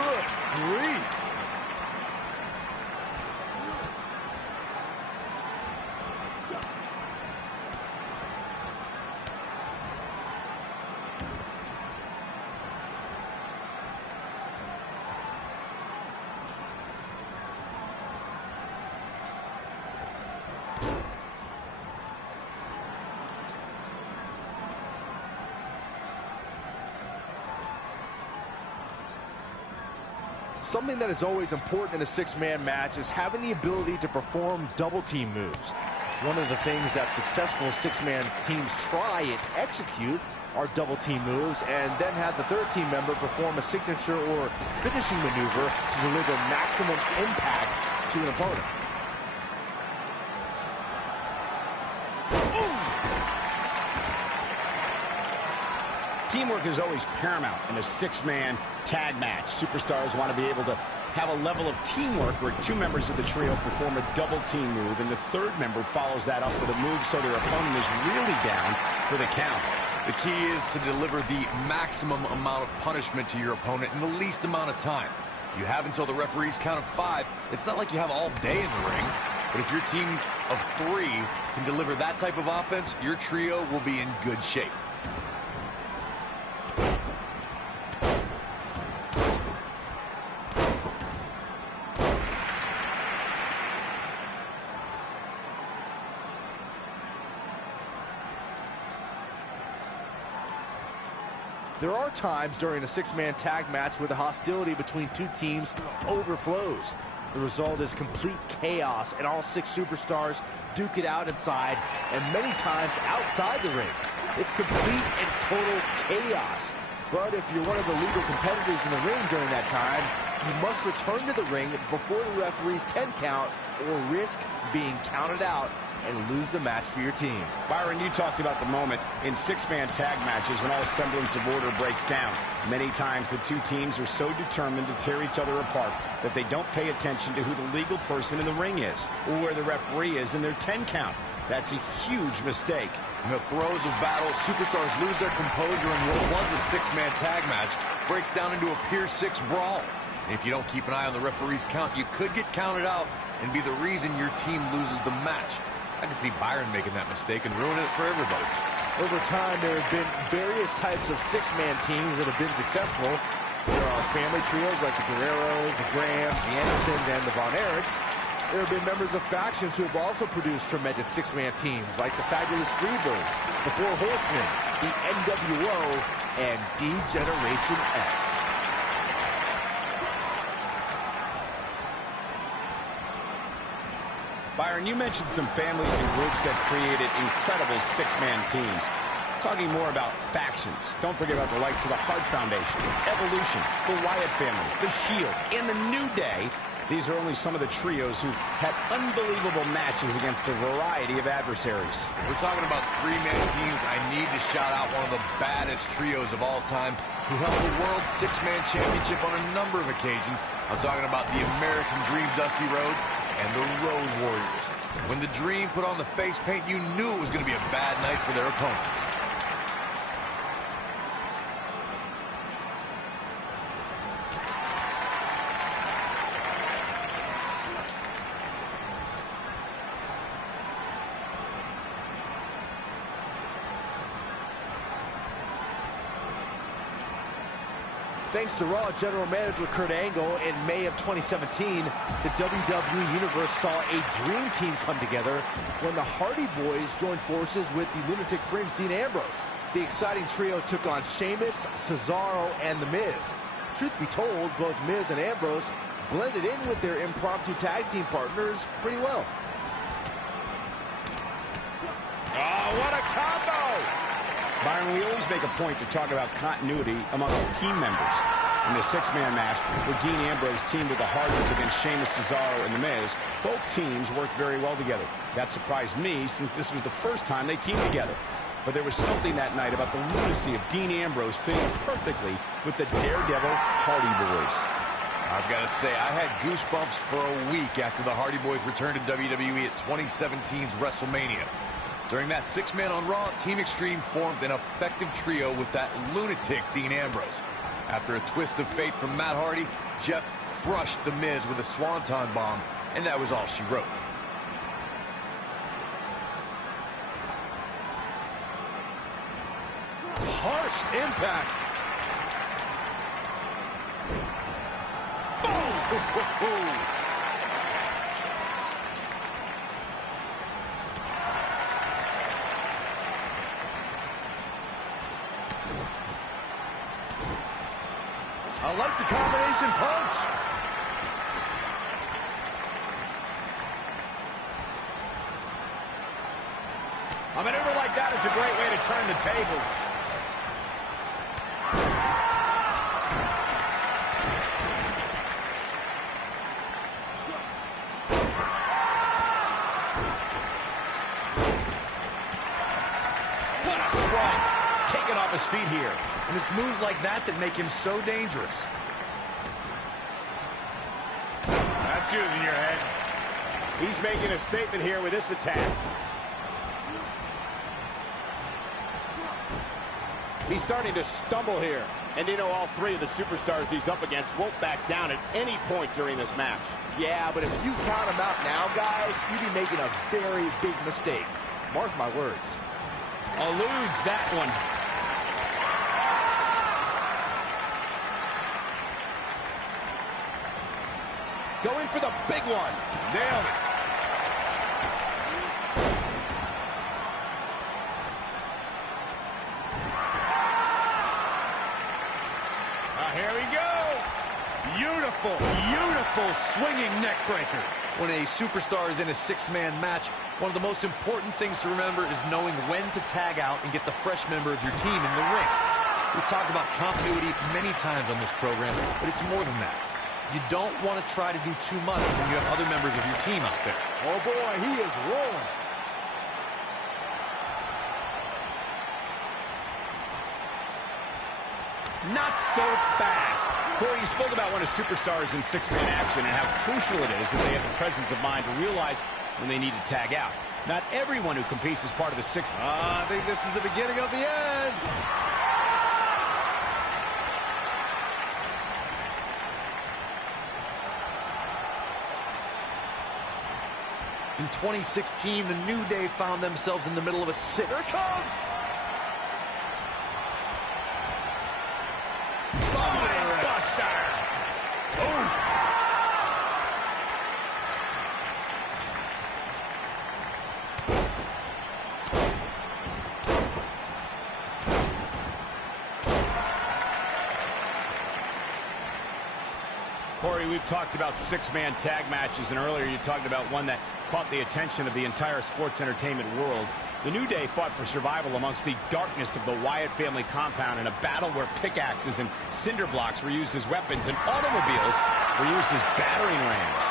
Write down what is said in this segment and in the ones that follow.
Good grief. Something that is always important in a six-man match is having the ability to perform double-team moves. One of the things that successful six-man teams try and execute are double-team moves, and then have the third team member perform a signature or finishing maneuver to deliver maximum impact to an opponent. Teamwork is always paramount in a six-man tag match. Superstars want to be able to have a level of teamwork where two members of the trio perform a double-team move, and the third member follows that up with a move so their opponent is really down for the count. The key is to deliver the maximum amount of punishment to your opponent in the least amount of time. You have until the referee's count of 5. It's not like you have all day in the ring, but if your team of 3 can deliver that type of offense, your trio will be in good shape. There are times during a six-man tag match where the hostility between two teams overflows. The result is complete chaos, and all 6 superstars duke it out inside and many times outside the ring. It's complete and total chaos. But if you're one of the legal competitors in the ring during that time, you must return to the ring before the referee's 10 count or risk being counted out and lose the match for your team. Byron, you talked about the moment in six-man tag matches when all semblance of order breaks down. Many times the two teams are so determined to tear each other apart that they don't pay attention to who the legal person in the ring is or where the referee is in their 10 count. That's a huge mistake. In the throes of battle, superstars lose their composure, and what was a six-man tag match breaks down into a Pier 6 brawl. And if you don't keep an eye on the referee's count, you could get counted out and be the reason your team loses the match. I can see Byron making that mistake and ruining it for everybody. Over time, there have been various types of six-man teams that have been successful. There are family trios like the Guerreros, the Grahams, the Andersons, and the Von Erichs. There have been members of factions who have also produced tremendous six-man teams, like the Fabulous Freebirds, the Four Horsemen, the NWO, and D-Generation X. Byron, you mentioned some families and groups that created incredible six-man teams. Talking more about factions, don't forget about the likes of the Hart Foundation, Evolution, the Wyatt family, the Shield, and the New Day. These are only some of the trios who had unbelievable matches against a variety of adversaries. If we're talking about three-man teams, I need to shout out one of the baddest trios of all time who held the World Six-Man Championship on a number of occasions. I'm talking about the American Dream, Dusty Rhodes, and the Road Warriors. When the Dream put on the face paint, you knew it was going to be a bad night for their opponents. Thanks to Raw General Manager Kurt Angle, in May of 2017, the WWE Universe saw a dream team come together when the Hardy Boys joined forces with the Lunatic Fringe Dean Ambrose. The exciting trio took on Sheamus, Cesaro, and The Miz. Truth be told, both Miz and Ambrose blended in with their impromptu tag team partners pretty well. Oh, what a combo! Byron, we always make a point to talk about continuity amongst team members. In the six-man match, where Dean Ambrose teamed with the Hardys against Sheamus, Cesaro, and The Miz, both teams worked very well together. That surprised me, since this was the first time they teamed together. But there was something that night about the lunacy of Dean Ambrose fitting perfectly with the Daredevil Hardy Boys. I've got to say, I had goosebumps for a week after the Hardy Boys returned to WWE at 2017's WrestleMania. During that six-man on Raw, Team Extreme formed an effective trio with that lunatic Dean Ambrose. After a twist of fate from Matt Hardy, Jeff crushed The Miz with a swanton bomb, and that was all she wrote. Harsh impact. Oh! I like the combination punch. A maneuver like that is a great way to turn the tables. What a strike. Taken off his feet here. And it's moves like that that make him so dangerous. That's using your head. He's making a statement here with this attack. He's starting to stumble here. And you know, all three of the superstars he's up against won't back down at any point during this match. Yeah, but if you count them out now, guys, you'd be making a very big mistake. Mark my words. Eludes that one. Going for the big one. Nailed it. Here we go. Beautiful, beautiful swinging neck breaker. When a superstar is in a six-man match, one of the most important things to remember is knowing when to tag out and get the fresh member of your team in the ring. We've talked about continuity many times on this program, but it's more than that. You don't want to try to do too much when you have other members of your team out there. Oh, boy, he is rolling. Not so fast. Corey, you spoke about when a superstar is in six-man action and how crucial it is that they have the presence of mind to realize when they need to tag out. Not everyone who competes is part of the six. I think this is the beginning of the end. In 2016, the New Day found themselves in the middle of a sit. Here it comes. Corey, we've talked about six-man tag matches, and earlier you talked about one that caught the attention of the entire sports entertainment world. The New Day fought for survival amongst the darkness of the Wyatt family compound in a battle where pickaxes and cinder blocks were used as weapons and automobiles were used as battering rams.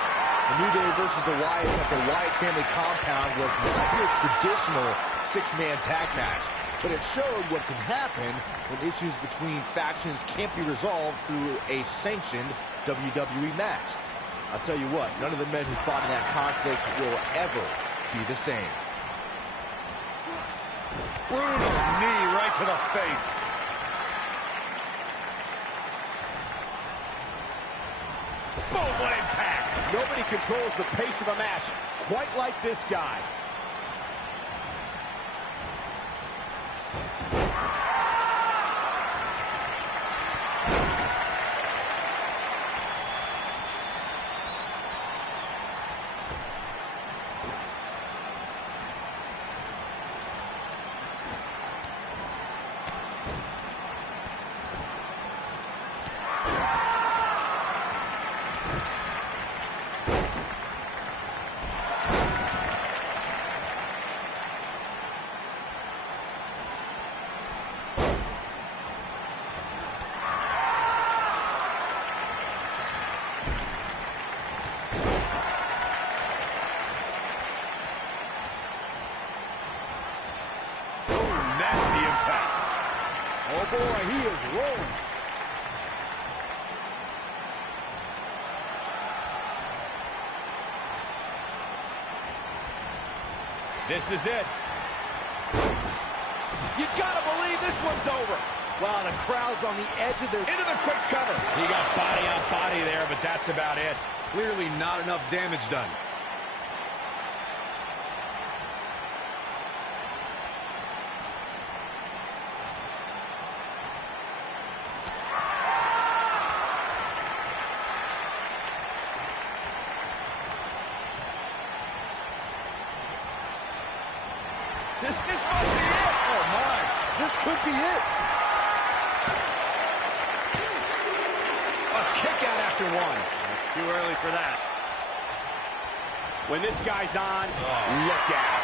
The New Day versus the Wyatts at the Wyatt family compound was not your traditional six-man tag match, but it showed what can happen when issues between factions can't be resolved through a sanctioned WWE match. I'll tell you what, none of the men who fought in that conflict will ever be the same. Brutal knee right to the face. Boom, what impact! Nobody controls the pace of a match quite like this guy. Oh, boy, he is rolling. This is it. You gotta believe this one's over. Wow, the crowd's on the edge of their... Into the quick cover. He got body on body there, but that's about it. Clearly not enough damage done. This might be it. Oh, my. This could be it. A kick out after one. Too early for that. When this guy's on, look out.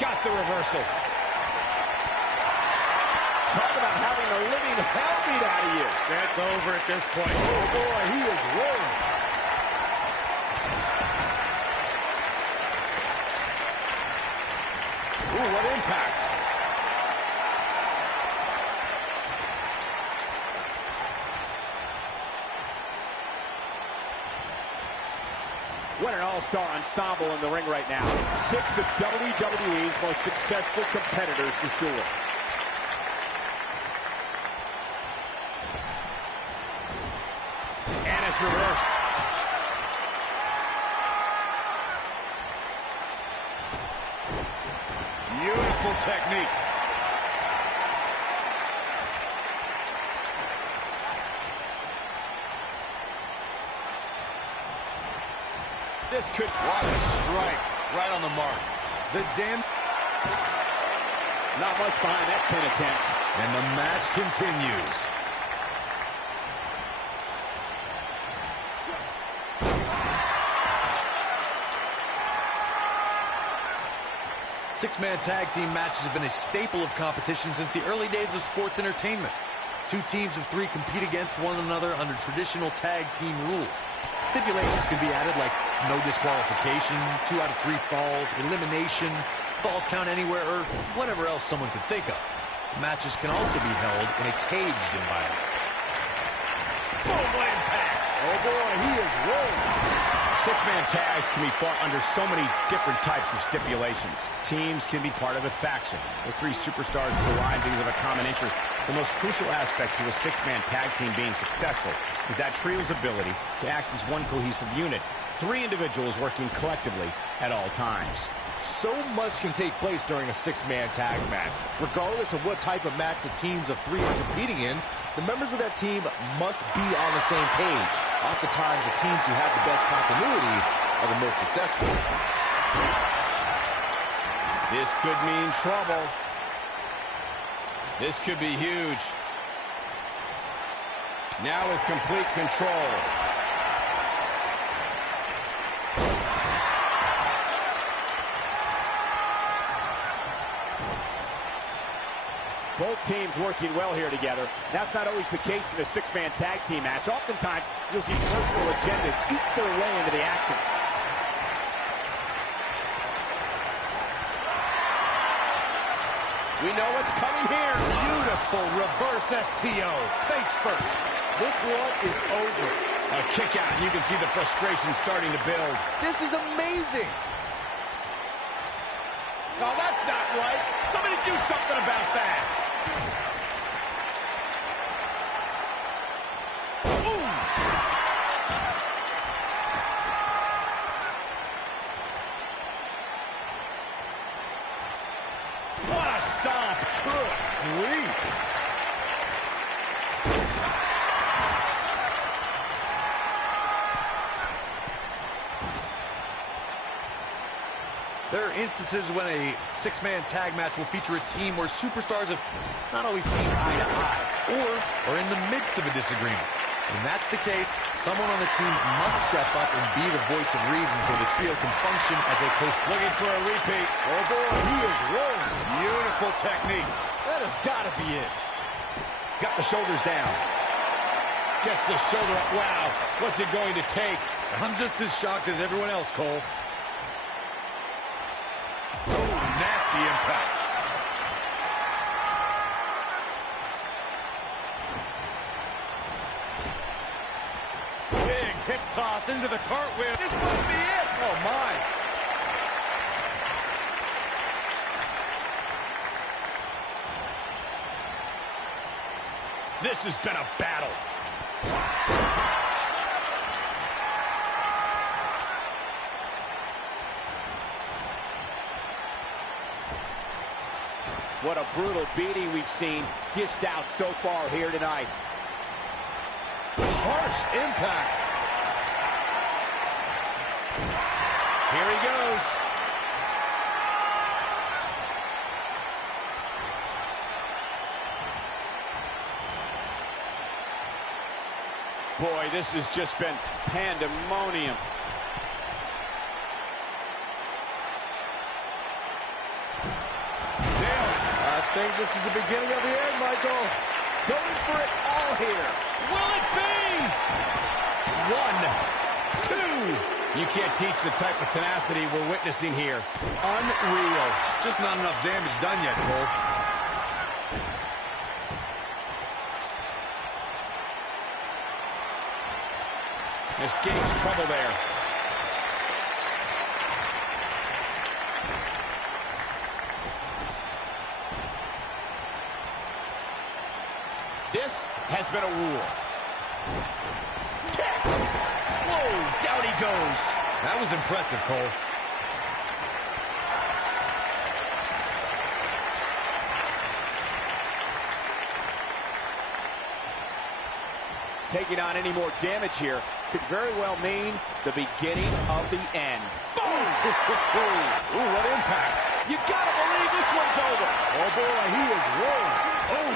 Got the reversal. Talk about having the living hell beat out of you. That's over at this point. Oh, boy, he is rolling. Ooh, what impact. What an all-star ensemble in the ring right now. 6 of WWE's most successful competitors for sure. And it's reversed. Beautiful technique. This could... What a strike. Right on the mark. The damn... Not much behind that pin attempt. And the match continues. Six-man tag team matches have been a staple of competition since the early days of sports entertainment. 2 teams of 3 compete against one another under traditional tag team rules. Stipulations can be added like no disqualification, 2 out of 3 falls, elimination, falls count anywhere, or whatever else someone could think of. Matches can also be held in a caged environment. Boom, what impact. Oh, boy, he is rolling. 6-man tags can be fought under so many different types of stipulations. Teams can be part of a faction, where 3 superstars collide because of a common interest. The most crucial aspect to a 6-man tag team being successful is that trio's ability to act as one cohesive unit, 3 individuals working collectively at all times. So much can take place during a 6-man tag match. Regardless of what type of match the teams of 3 are competing in, the members of that team must be on the same page. Oftentimes, the teams who have the best continuity are the most successful. This could mean trouble. This could be huge. Now with complete control. Both teams working well here together. That's not always the case in a 6-man tag team match. Oftentimes, you'll see personal agendas eat their way into the action. We know what's coming here. Beautiful reverse STO. Face first. This one is over. A kick out, and you can see the frustration starting to build. This is amazing. Oh, that's not right. Somebody do something about that. What a stomp. Good grief. There are instances when a 6-man tag match will feature a team where superstars have not always seen eye to eye or are in the midst of a disagreement. When that's the case, someone on the team must step up and be the voice of reason so the trio can function as a Looking for a repeat. Oh, boy, he is rolling. Beautiful technique. That has got to be it. Got the shoulders down. Gets the shoulder up. Wow, what's it going to take? I'm just as shocked as everyone else, Cole. Oh, nasty impact. hip toss into the cartwheel. This might be it. Oh, my. This has been a battle. What a brutal beating we've seen dished out so far here tonight. Harsh impact. Here he goes. Boy, this has just been pandemonium. I think this is the beginning of the end, Michael. Going for it all here. Will it be? 1, 2. You can't teach the type of tenacity we're witnessing here. Unreal. Just not enough damage done yet, Cole. Escapes trouble there. This has been a rule. Kick. Whoa, down he goes. That was impressive, Cole. Taking on any more damage here could very well mean the beginning of the end. Boom! Ooh, what impact. You gotta believe this one's over. Oh, boy, he is rolling. Oh.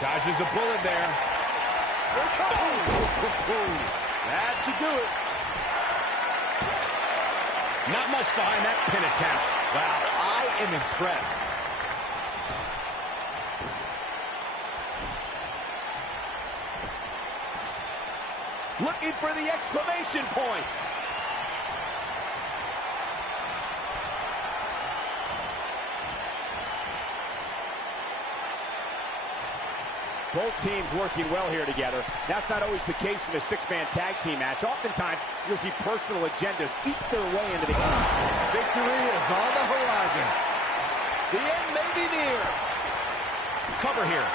Dodges a bullet there. That should do it. Not much behind that pin attempt. Wow, I am impressed. Looking for the exclamation point. Both teams working well here together. That's not always the case in a six-man tag team match. Oftentimes, you'll see personal agendas eat their way into the game. Victory is on the horizon. The end may be near. Cover here.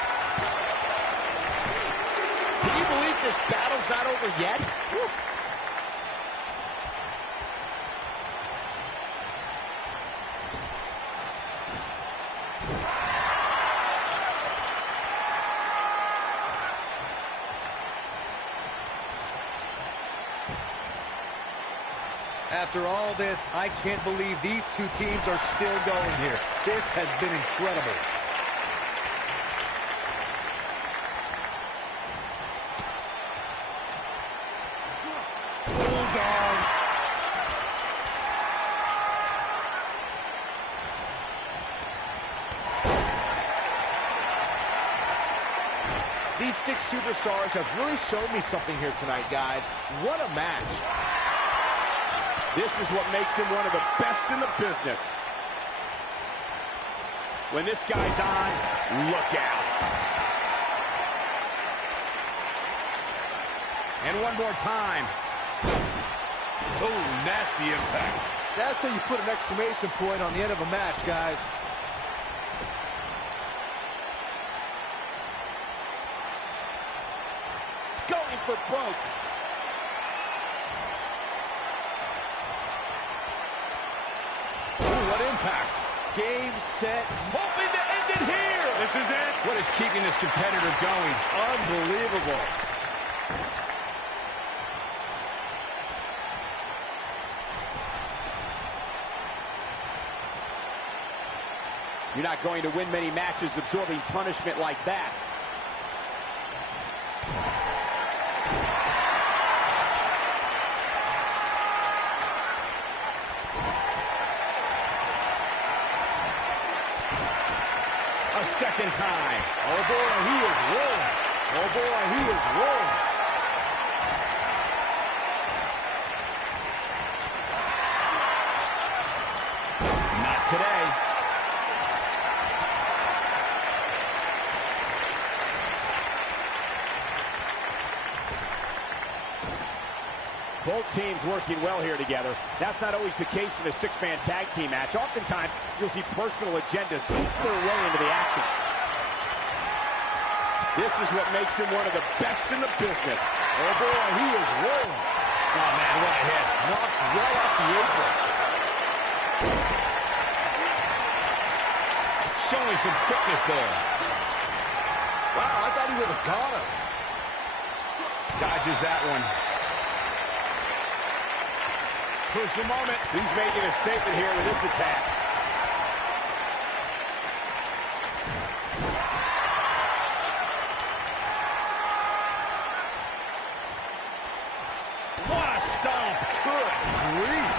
Can you believe this battle's not over yet? Woo. After all this, I can't believe these two teams are still going here. This has been incredible. Bulldog. These six superstars have really shown me something here tonight, guys. What a match. This is what makes him one of the best in the business. When this guy's on, look out. And one more time. Oh, nasty impact. That's how you put an exclamation point on the end of a match, guys. Going for broke. Impact. Game, set, hoping to end it here. This is it. What is keeping this competitor going? unbelievable. You're not going to win many matches absorbing punishment like that. A second time. Oh, boy, he is rolling. Oh, boy, he is rolling. Not today. Both teams working well here together. That's not always the case in a six-man tag team match. Oftentimes, you'll see personal agendas eat their way into the action. This is what makes him one of the best in the business. Oh, boy, he is rolling. Oh, man, what a hit. Knocked right off the apron. Showing some quickness there. Wow, I thought he would have got him. Dodges that one. Crucial moment. He's making a statement here with this attack. What a stomp. Good grief.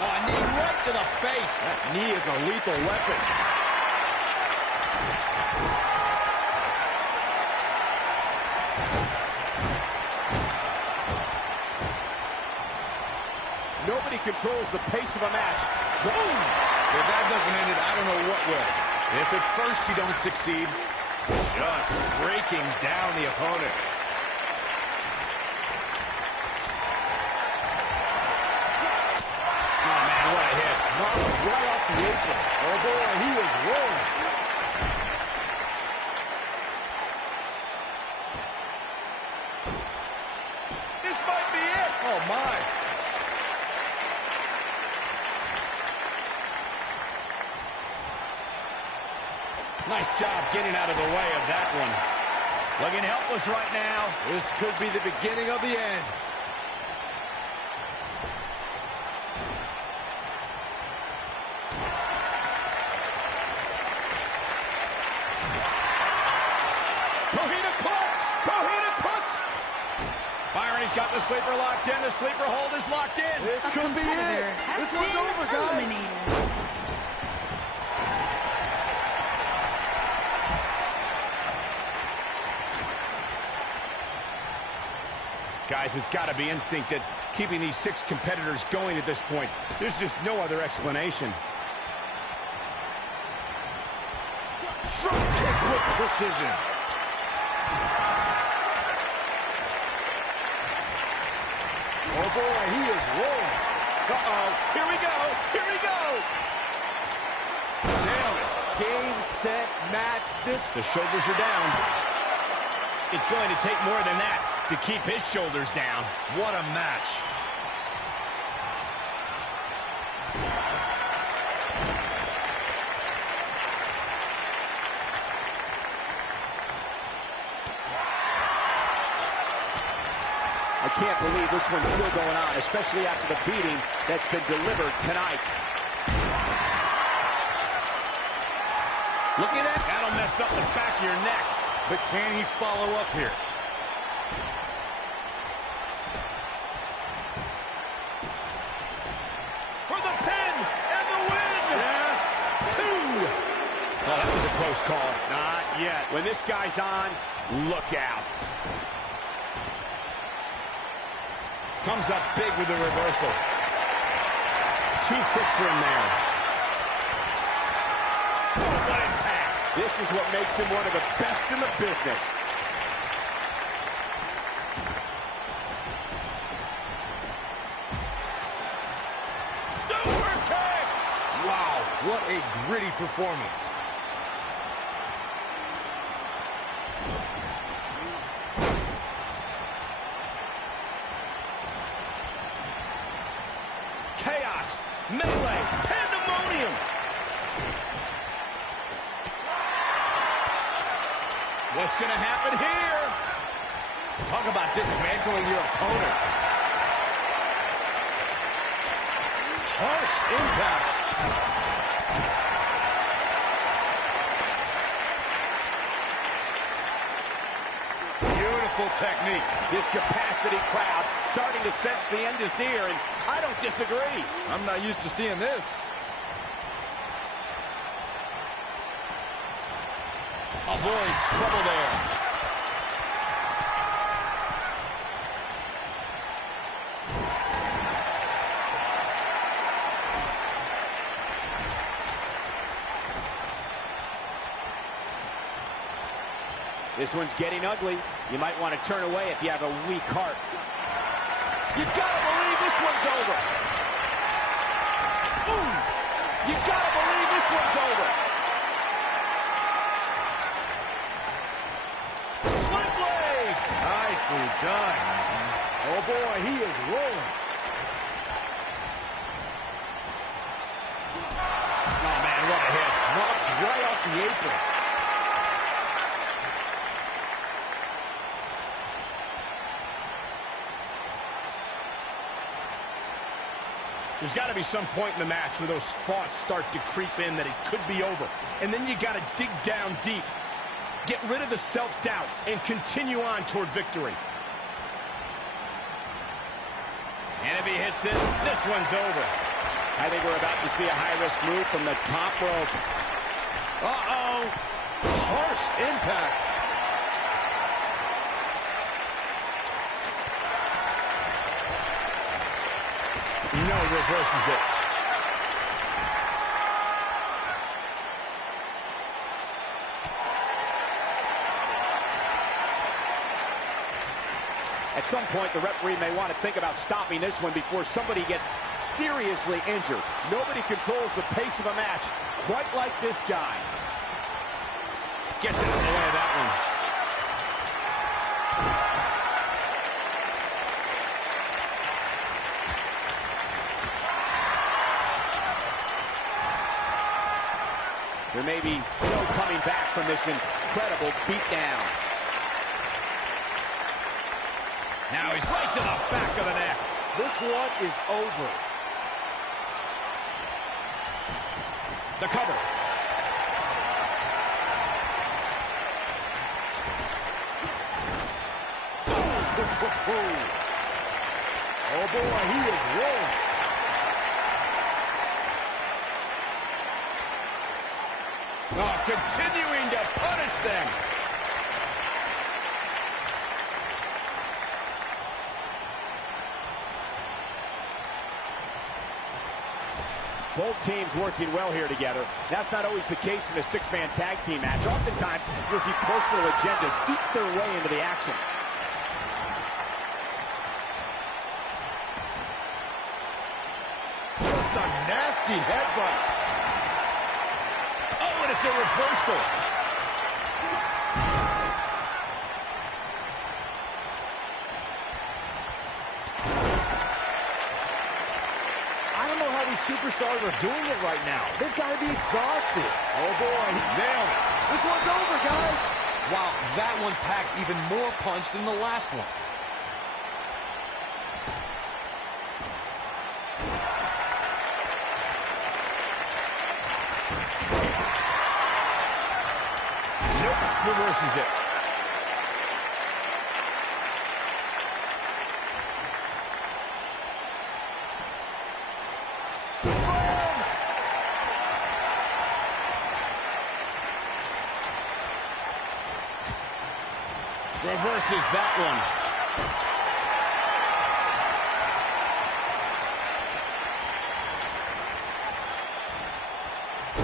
Oh, a knee right to the face. That knee is a lethal weapon. Nobody controls the pace of a match. Boom! If that doesn't end it, I don't know what will. If at first you don't succeed, just breaking down the opponent. Oh, man, what a hit. Knocked right off the apron. Oh, boy, he is rolling. This might be it. Oh, my. Nice job getting out of the way of that one. Looking helpless right now. This could be the beginning of the end. Kohina clutch! Kohina clutch! Byron, he's got the sleeper locked in. The sleeper hold is locked in. This could be it. This one's over, guys. Guys, it's got to be instinct that keeping these six competitors going at this point. There's just no other explanation. Front kick with precision. Oh, boy, he is rolling. Uh-oh. Here we go. Here we go. Nailed it. Game, set, match. The shoulders are down. It's going to take more than that to keep his shoulders down. What a match. I can't believe this one's still going on, especially after the beating that's been delivered tonight. Look at that. That'll mess up the back of your neck. But can he follow up here? For the pin and the win! Yes. 2! Oh, that was a close call. Not yet. When this guy's on, look out. Comes up big with the reversal. Too quick for him there. Oh, what impact. This is what makes him one of the best in the business. Super kick! Wow, what a gritty performance. Chaos, melee, pandemonium. What's going to happen here? Talk about dismantling your opponent. Harsh impact. Beautiful technique. This capacity crowd starting to sense the end is near, and I don't disagree. I'm not used to seeing this. Avoids trouble there. This one's getting ugly. You might want to turn away if you have a weak heart. You gotta believe this one's over. Ooh, you gotta believe this one's over. Sling blade. Nicely done. Oh boy, he is rolling. Oh man, what a hit. Knocked right off the apron. There's got to be some point in the match where those thoughts start to creep in that it could be over. And then you got to dig down deep. Get rid of the self-doubt and continue on toward victory. And if he hits this, this one's over. I think we're about to see a high-risk move from the top rope. Uh-oh. Harsh impact. No, reverses it. At some point, the referee may want to think about stopping this one before somebody gets seriously injured. Nobody controls the pace of a match quite like this guy. Gets out of the way of that one. There may be no coming back from this incredible beatdown. Now he's right to the back of the neck. This one is over. The cover. Oh boy, he is rolling. Oh, continuing to punish them. Both teams working well here together. That's not always the case in a six-man tag team match. Oftentimes, you'll see personal agendas eat their way into the action. Just a nasty headbutt. Oh, and it's a reversal. I don't know how these superstars are doing it right now. They've got to be exhausted. Oh boy, Nailed it. this one's over, guys. Wow, that one packed even more punch than the last one. Nope, reverses it. Reverses that one.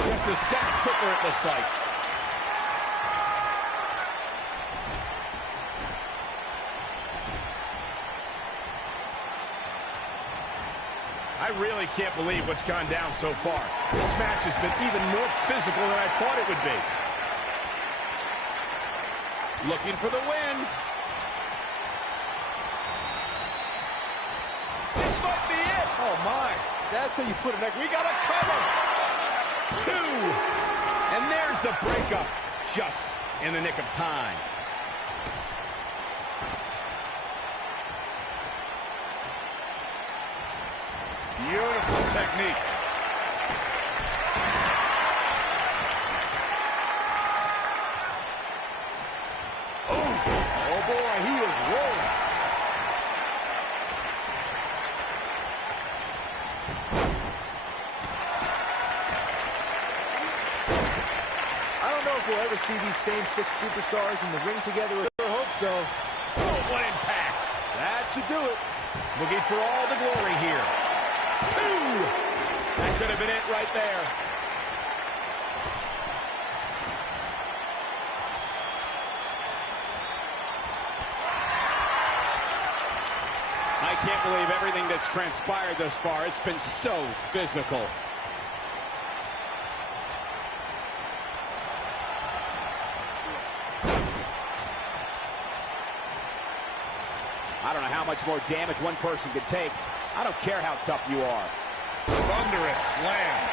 Just a step quicker, it looks like. I really can't believe what's gone down so far. This match has been even more physical than I thought it would be. Looking for the win. This might be it. Oh my, that's how you put it next. We got a cover. 2. And there's the breakup. Just in the nick of time. Beautiful technique. Oh boy, he is rolling. I don't know if we'll ever see these same 6 superstars in the ring together. I hope so. Oh, what impact. That should do it. Looking for all the glory here. 2. That could have been it right there. can't believe everything that's transpired thus far. It's been so physical. I don't know how much more damage one person could take. I don't care how tough you are. Thunderous slam.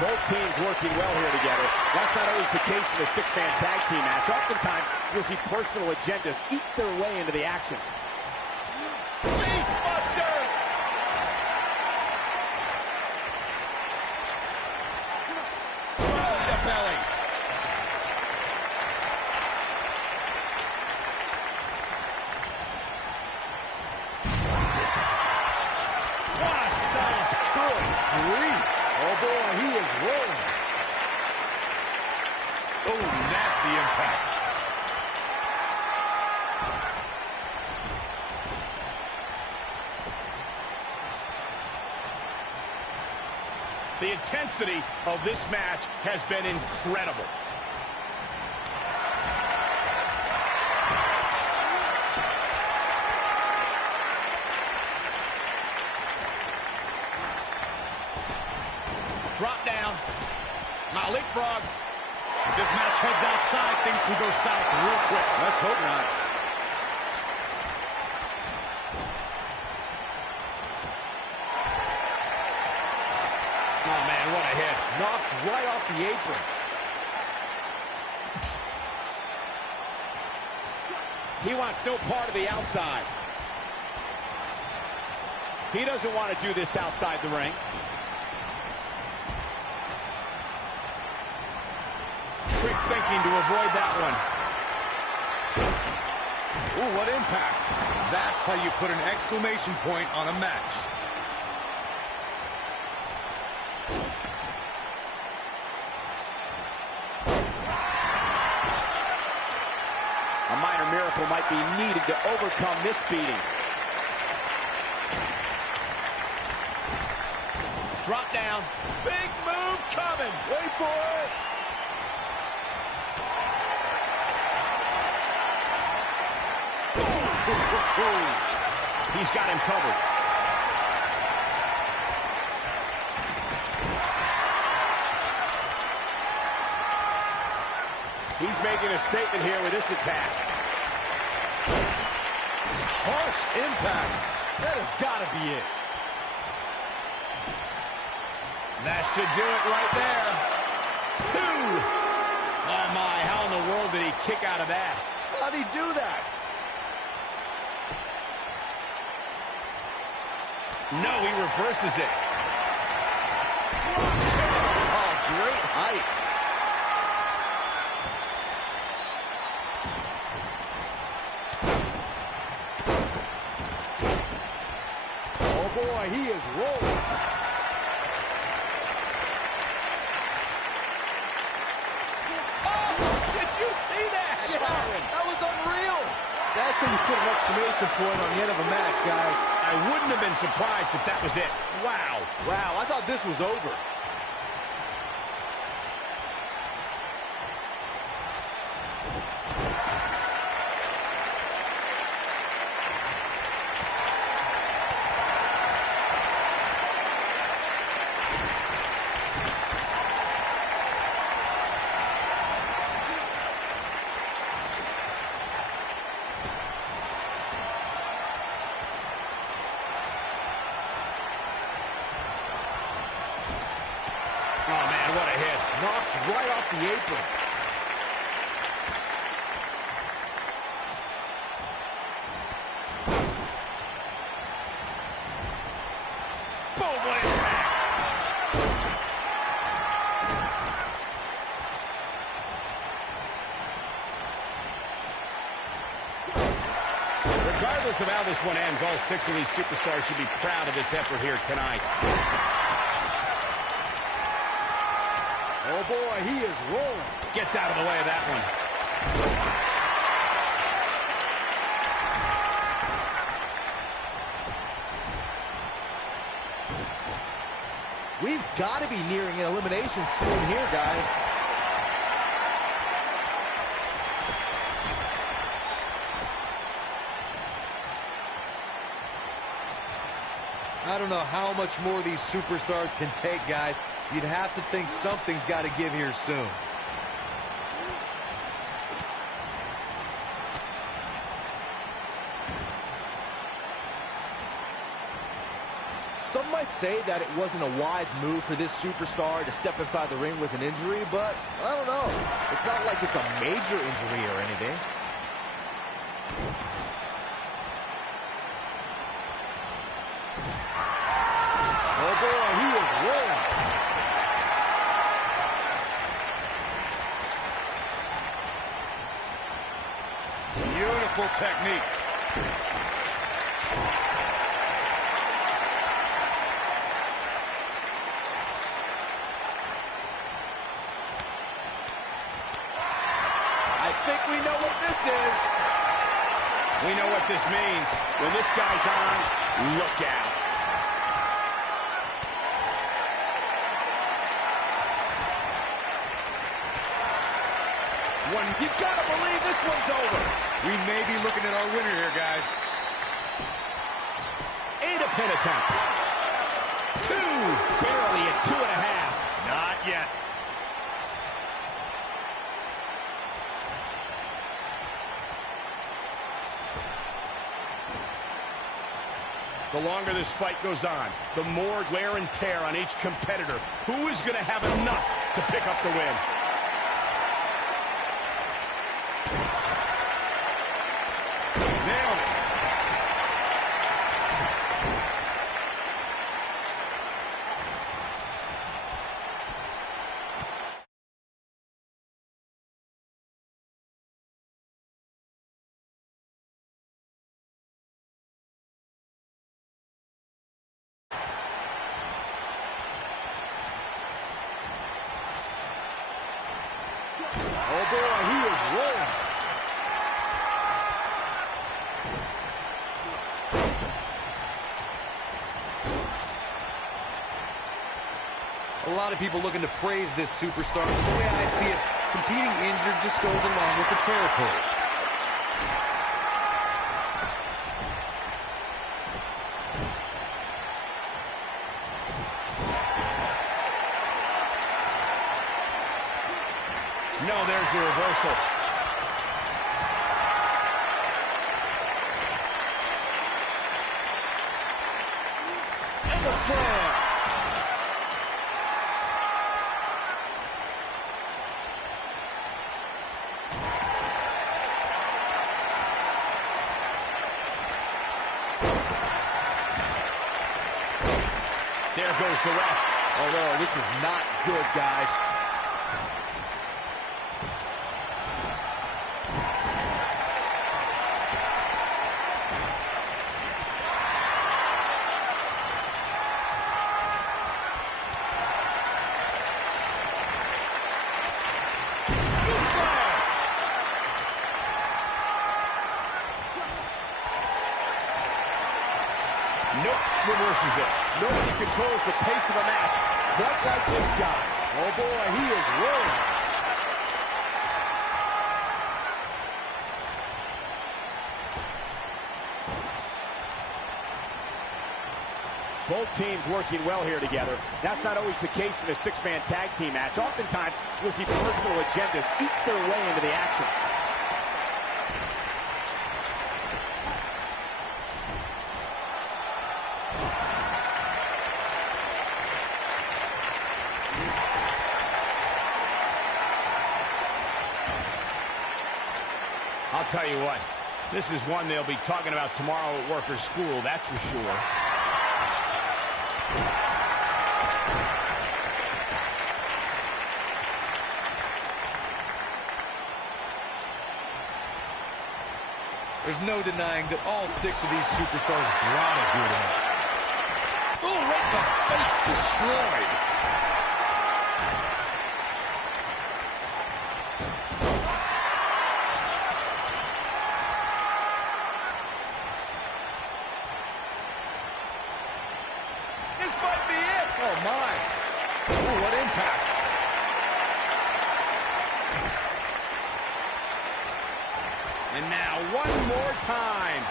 Both teams working well here together. That's not always the case in a six-man tag team match. Oftentimes, you'll see personal agendas eat their way into the action. Beastbuster! Oh, the belly. What a stomp. Good grief. Oh, boy, he is rolling. Oh, nasty impact. The intensity of this match has been incredible. Drop down. Now leapfrog. If this match heads outside, things can go south real quick. Let's hope not. Oh, man, what a hit. Knocked right off the apron. He wants no part of the outside. He doesn't want to do this outside the ring. Quick thinking to avoid that one. Ooh, what impact. That's how you put an exclamation point on a match. A minor miracle might be needed to overcome this beating. Drop down. Big move coming. Wait for it. He's got him covered. He's making a statement here with this attack. Harsh impact. That has got to be it. That should do it right there. 2. Oh, my. How in the world did he kick out of that? How'd he do that? No, he reverses it. Oh, great height. Oh, boy, he is rolling. Oh, did you see that? Yeah, that was unreal. That's how you put an exclamation point on the end of a match, guys. I wouldn't have been surprised if that was it. Wow. Wow, I thought this was over. Oh, man, what a hit. Knocked right off the apron. Boom, what impact. Regardless of how this one ends, all 6 of these superstars should be proud of this effort here tonight. Oh, boy, he is rolling. Gets out of the way of that one. We've got to be nearing an elimination soon here, guys. I don't know how much more these superstars can take, guys. You'd have to think something's got to give here soon. Some might say that it wasn't a wise move for this superstar to step inside the ring with an injury, but I don't know. It's not like it's a major injury or anything. Oh boy, he is rolling. Beautiful technique. I think we know what this is. We know what this means. When this guy's on, look out. You gotta believe this one's over. We may be looking at our winner here, guys. And a pin attempt. 2. Barely at 2.5. Not yet. The longer this fight goes on, the more wear and tear on each competitor. Who is going to have enough to pick up the win? Nailed it. Oh boy, he is rolling. A lot of people looking to praise this superstar. The way I see it, competing injured just goes along with the territory. No, there's the reversal. And the slam. There goes the ref. Although this is not good, guys. Nope, reverses it. Nobody controls the pace of a match quite like this guy. Oh boy, he is rolling. Both teams working well here together. That's not always the case in a six-man tag team match. Oftentimes, you'll see personal agendas eat their way into the action. I'll tell you what, this is one they'll be talking about tomorrow at work or school, that's for sure. There's no denying that all 6 of these superstars brought it here tonight. Oh, right in the face, destroyed. This might be it. Oh, my. And now one more time.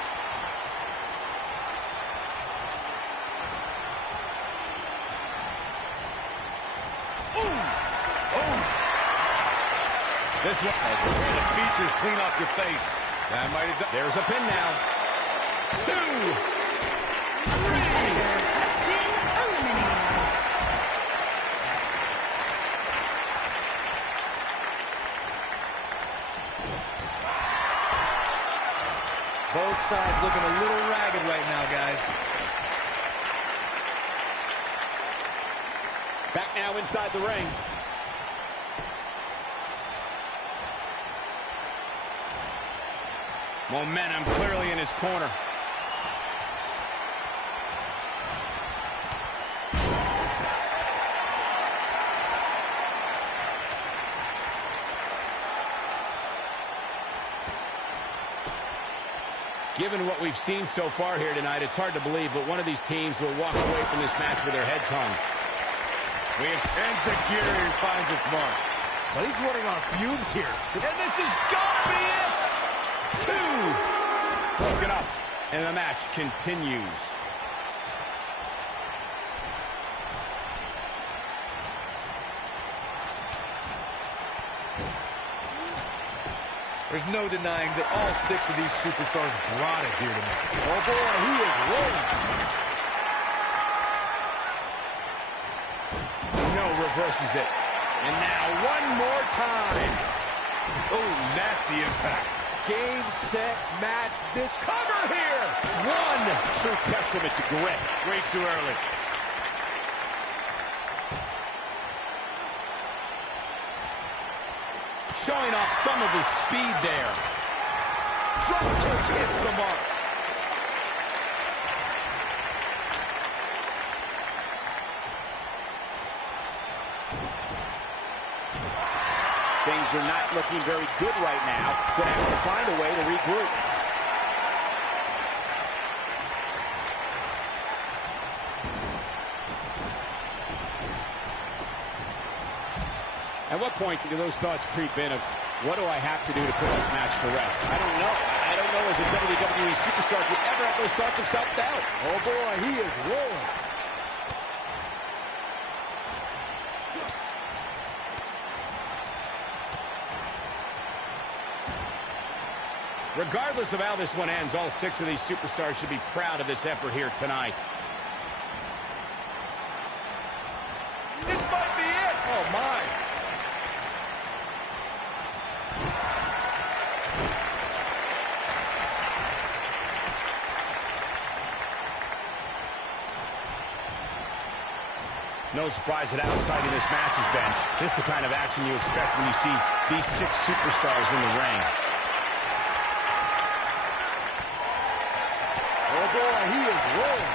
This one, the features clean off your face. That might have done. There's a pin now. 2, 3. Both sides looking a little ragged right now, guys. Back now inside the ring. Momentum clearly in his corner. Given what we've seen so far here tonight, it's hard to believe, but one of these teams will walk away from this match with their heads hung. We have Enziguri finds its mark. But he's running on fumes here. And this is gonna be it! 2. Broken up, and the match continues. There's no denying that all 6 of these superstars brought it here tonight. Oh boy, he is rolling. No, reverses it. And now one more time. Oh, nasty impact. Game, set, match. This Cover here. 1. True testament to grit. Way too early. Showing off some of his speed there. drop kick hits the mark. Things are not looking very good right now. Gonna have to find a way to regroup. At what point do those thoughts creep in of, what do I have to do to put this match to rest? I don't know. I don't know as a WWE superstar if you ever have those thoughts of self-doubt. Oh boy, he is rolling. Regardless of how this one ends, all 6 of these superstars should be proud of this effort here tonight. This might be it. Oh my. No surprise at how exciting this match has been. This is the kind of action you expect when you see these 6 superstars in the ring. Oh boy, he is rolling.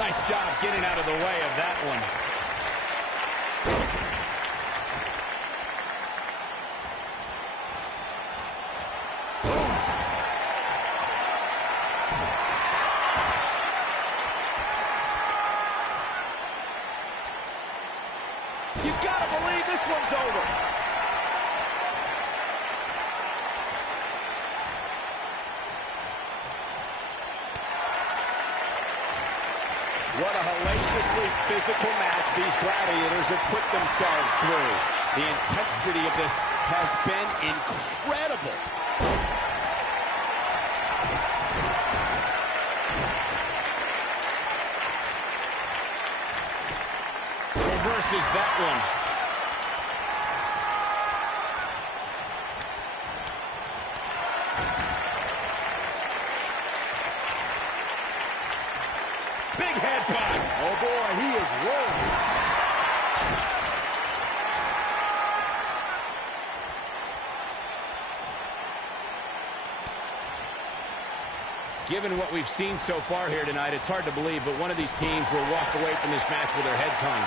Nice job getting out of the way of that one. You gotta believe this one's over. What a hellaciously physical match these gladiators have put themselves through. The intensity of this has been incredible. Reverses that one. Big headbutt. Oh boy, he is rolling. Given what we've seen so far here tonight, it's hard to believe, but one of these teams will walk away from this match with their heads hung.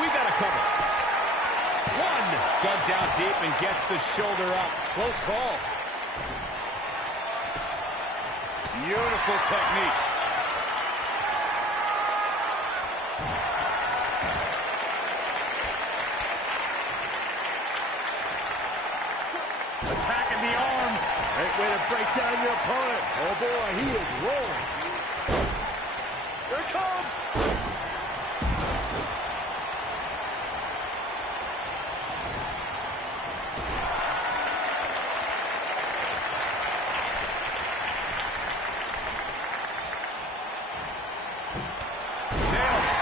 We got a cover. 1, dug down deep and gets the shoulder up. Close call. Beautiful technique. Attacking the arm. Great way to break down your opponent. Oh boy, he is rolling. Here it comes. Nailed it.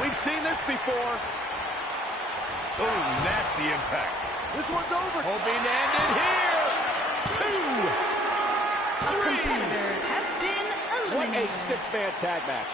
We've seen this before. Ooh, nasty impact. This one's over. Hoping to end it here. 2, A 3. competitor has been What a eliminated. six-man tag match.